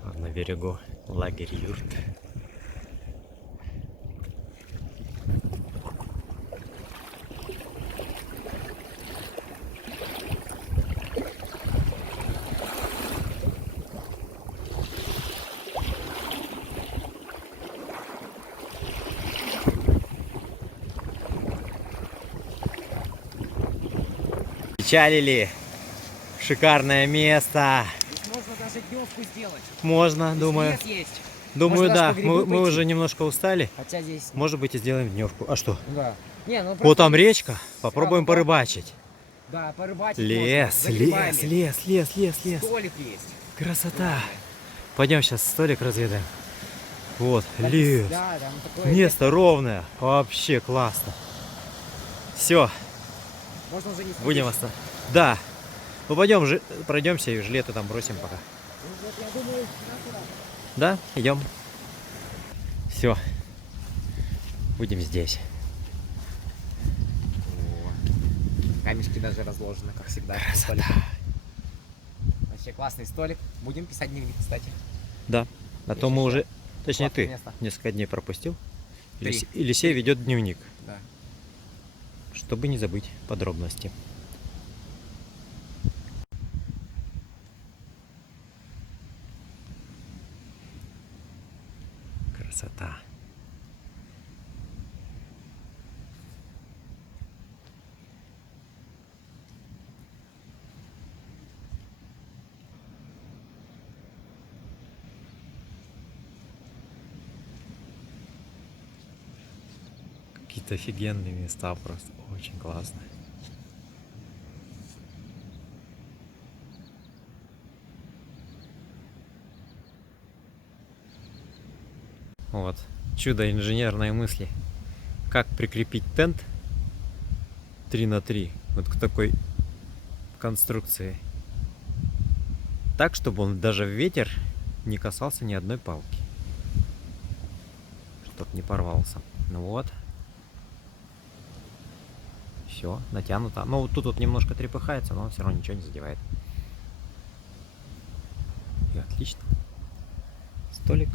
Вот на берегу лагерь юрт. Причалили. Шикарное место. Здесь можно даже дневку сделать. Можно, Здесь думаю. лес есть. Думаю, Можно да. даже по грибы Мы пойти. уже немножко устали. Хотя здесь... Может быть, и сделаем дневку. А что? Да. Не, ну Вот просто там здесь речка. Попробуем сразу, да. порыбачить. Да, порыбачить Лес, можно. За грибами. лес. Столик есть. Красота. Пойдем сейчас столик разведаем. Вот, Так, лес. Да, там такое Место ровное. Вообще классно. Все, Можно уже не сходить. будем остаться. Да. Ну пойдем, пройдемся и жилеты там бросим пока. Ну, вот я думаю, сюда. Да, идем. Все. Будем здесь. О, камешки даже разложены, как всегда. на столике. Красота. Вообще классный столик. Будем писать дневник, кстати. Да. А то мы уже, точнее Классное ты, место. несколько дней пропустил. Три. Елисей ведет дневник, Да. чтобы не забыть подробности. Красота. Какие-то офигенные места, просто очень классные. Вот, чудо инженерной мысли. Как прикрепить тент 3 на 3 вот к такой конструкции. Так, чтобы он даже в ветер не касался ни одной палки. Чтоб не порвался. Ну вот. Все, натянуто. Ну вот тут вот немножко трепыхается, но все равно ничего не задевает. И отлично. Столик.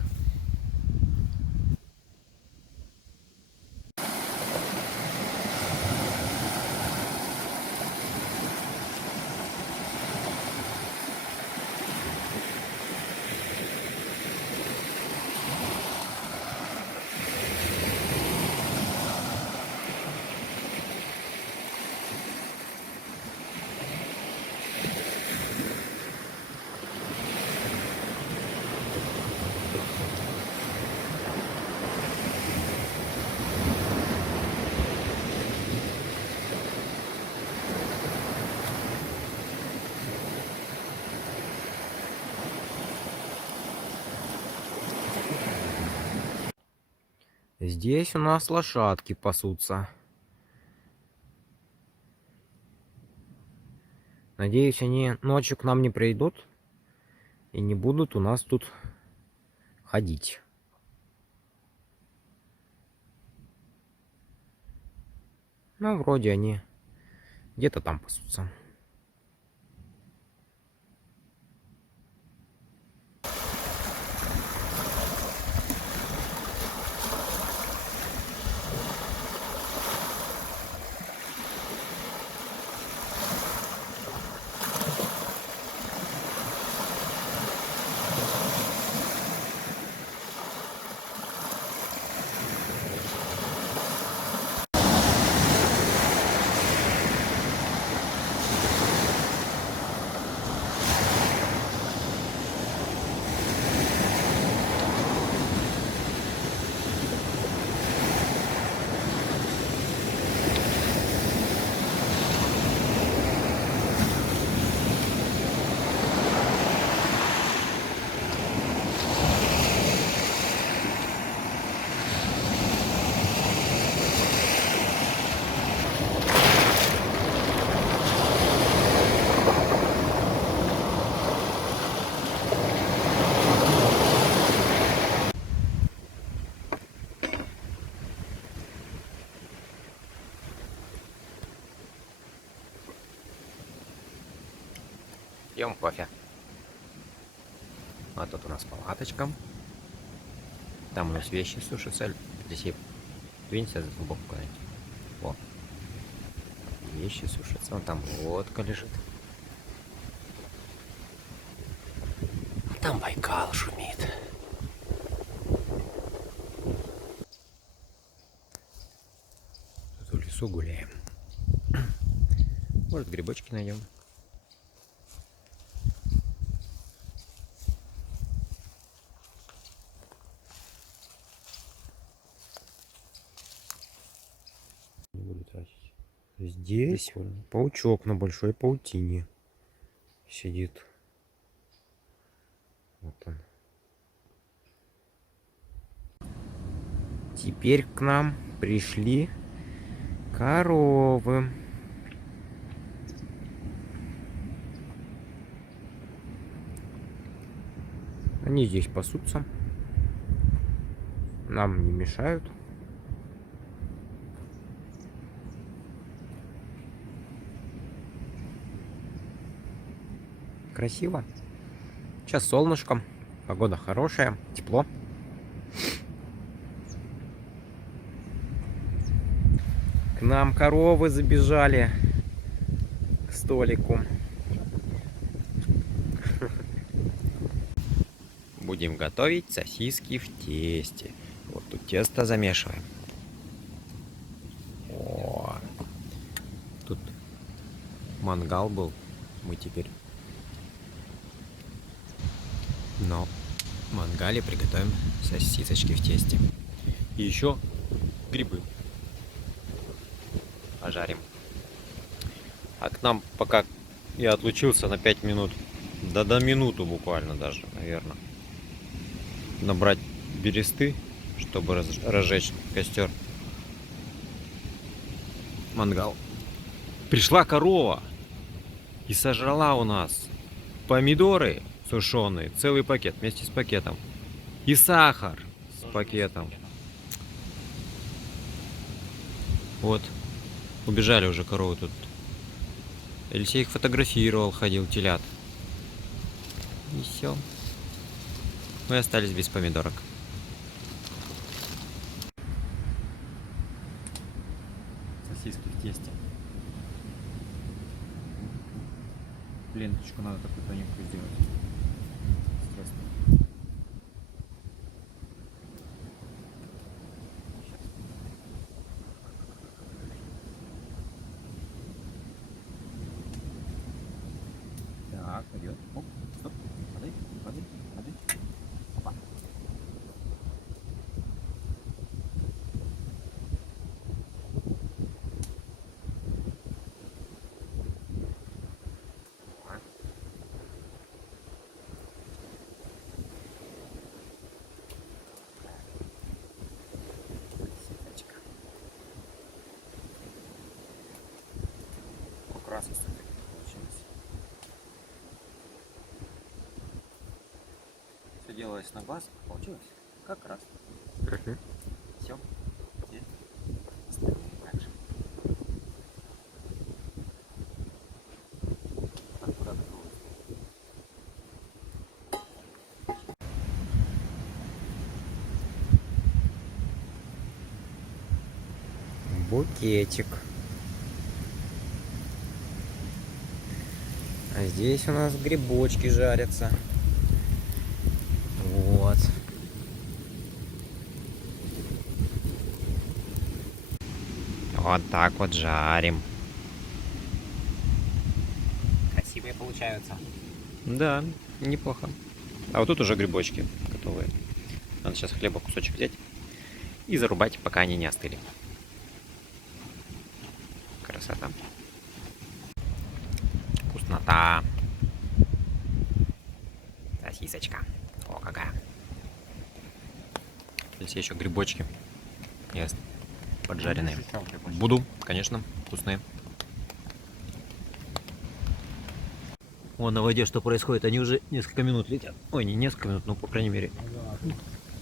Здесь у нас лошадки пасутся. Надеюсь, они ночью к нам не придут и не будут у нас тут ходить. Ну, вроде они где-то там пасутся. Пьем кофе. А тут у нас палаточка. Там у нас вещи сушатся. Здесь двинься глубоко куда-нибудь. Во. Вещи сушатся. Вон там лодка лежит. А там Байкал шумит. Тут в лесу гуляем. Может, грибочки найдем. Не буду тратить. Здесь паучок на большой паутине сидит. Вот он. Теперь к нам пришли коровы. Они здесь пасутся. Нам не мешают. Красиво. Сейчас солнышко. Погода хорошая. Тепло. К нам коровы забежали к столику. Будем готовить сосиски в тесте. Вот тут тесто замешиваем. О, тут мангал был. Мы теперь на мангале приготовим сосисочки в тесте. И еще грибы пожарим. А к нам, пока я отлучился на 5 минут, да до минуту буквально даже, наверное, набрать бересты, чтобы разжечь костер. Мангал. Пришла корова и сожрала у нас помидоры сушеные, целый пакет вместе с пакетом, и сахар с пакетом. Вот, убежали уже коровы тут. Елисей их фотографировал, ходил, телят. И все. Мы остались без помидорок. Сосиски в тесте. Ленточку надо такую тоненькую сделать. Интересно. Так, вперед. Оп, стоп. Воды, воды, воды. Опа. Сеточка. Как раз получилось. Все делалось на глаз, получилось как раз. Все. Теперь остальное дальше. Аккуратно. Букетик. А здесь у нас грибочки жарятся. Вот. Вот так вот жарим. Красивые получаются. Да, неплохо. А вот тут уже грибочки готовые. Надо сейчас хлеба кусочек взять и зарубать, пока они не остыли. Красота. Вкуснота. Сосисочка. О, какая. Здесь еще грибочки. Есть. Поджаренные. Буду, конечно, вкусные. Вон на воде что происходит, они уже несколько минут летят. Ой, не несколько минут, но по крайней мере.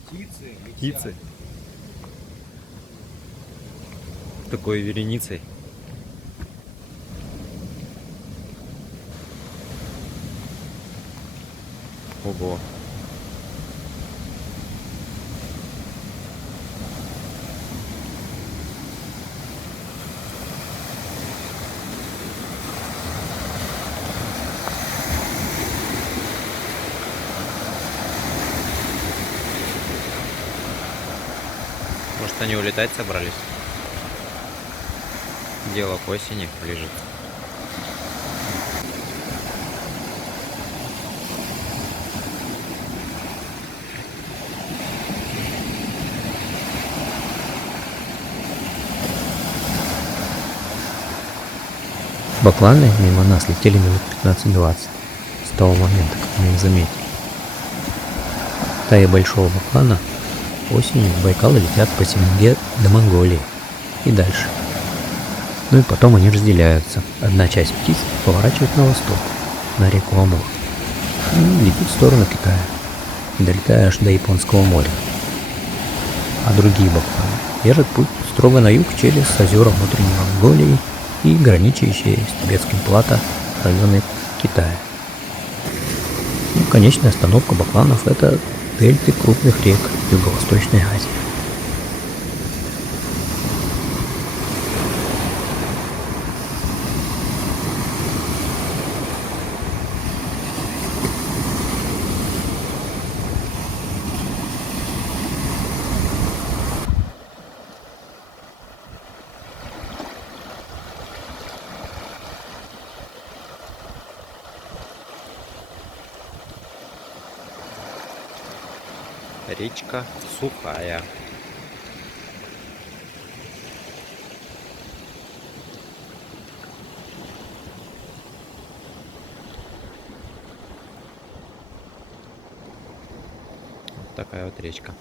Птицы. Птицы. Такой вереницей. Ого. Может, они улетать собрались? Дело к осени ближе. Бакланы мимо нас летели минут 15-20 с того момента, как мы их заметили. Стаи большого баклана осенью в Байкал летят по Семенге до Монголии и дальше. Ну и потом они разделяются. Одна часть птиц поворачивает на восток, на реку Амур, и летит в сторону Китая, долетая аж до Японского моря. А другие бакланы держат путь строго на юг через озера внутренней Монголии и граничащие с тибетским плато районы Китая. Ну, конечная остановка бакланов — это дельты крупных рек Юго-Восточной Азии. Речка сухая. Вот такая вот речка.